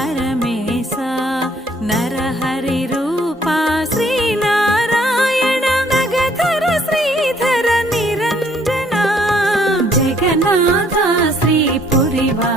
Paramesha Narahari Roopa Sri Narayana నగధర Sridhara Niranjana Jagannath Shri పురివా